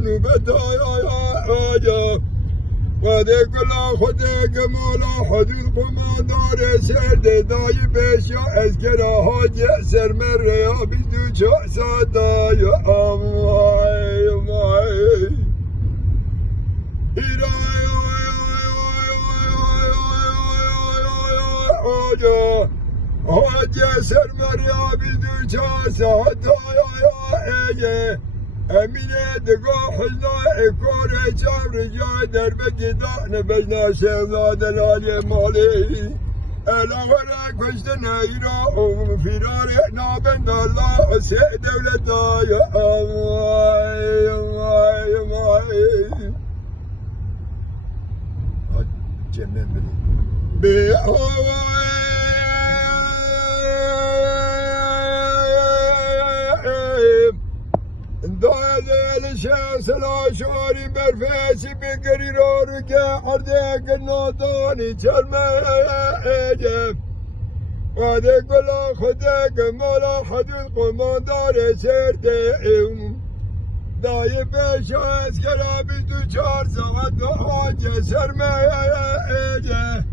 نوبتايا وذي كل خدك مولا حدود قماندار سرد داي بيشا اسكرا حاج سر مريا بدو شاساتا يا اماي ماي حاج سر مريا بدو شاساتا يا امینه دگاه حزنا اکار چام رجای در بگیدان بجنا شمنا دلالی مالی الاولا کشت نیرا فرار نابند الله سه دولت یا امای امای امای جنن بی دايل الشمس الاشواري برفاس بقري رورك عردك النوطاني شرمه اجب وهذاك بلا خدك مولا حدود قماندار سرتهم دايب الشمس كلابي 4 ساعات حاجة شرمه اجب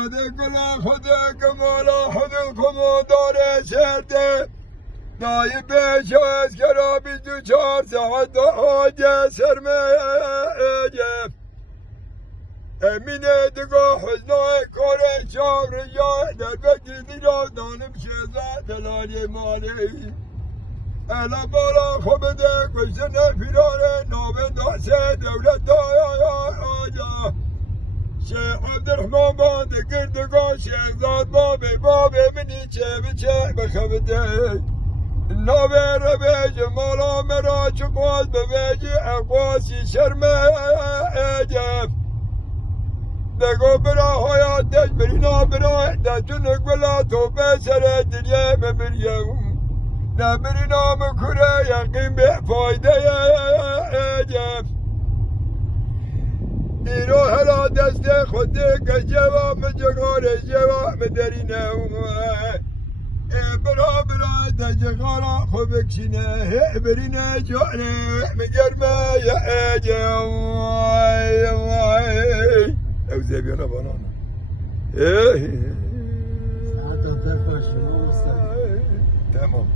هذاك لا خدك مولا حدود قماندار شرده نايب شاز كرابي 4 ساعات حاجة سرمه اجب امینه دگاه حزنا کاره چاو رجای در بکی دیرا دانم شیزا دلالی مالی الا بالا خوبده کشتن فراره نابه داسه دولت دایا آجا شیخ عبدالرحمن باند گردگاه شیخزاد بابه منی چه بچه بخبده نابه ربه جمالا مرا چقواز ببیجی اقواسی شرمه اجب دگو برا حیاتش برینا برا دستونک بلا تو بسره دلیه ببریم نبرینا مکره یقین به فایده اجب ایرو هلا دست خوده که جواب جگار جواب درینه برا دجگارا خوب کشینه برینه جانه مگرمه یا اجب او زبیانا بانانا تمام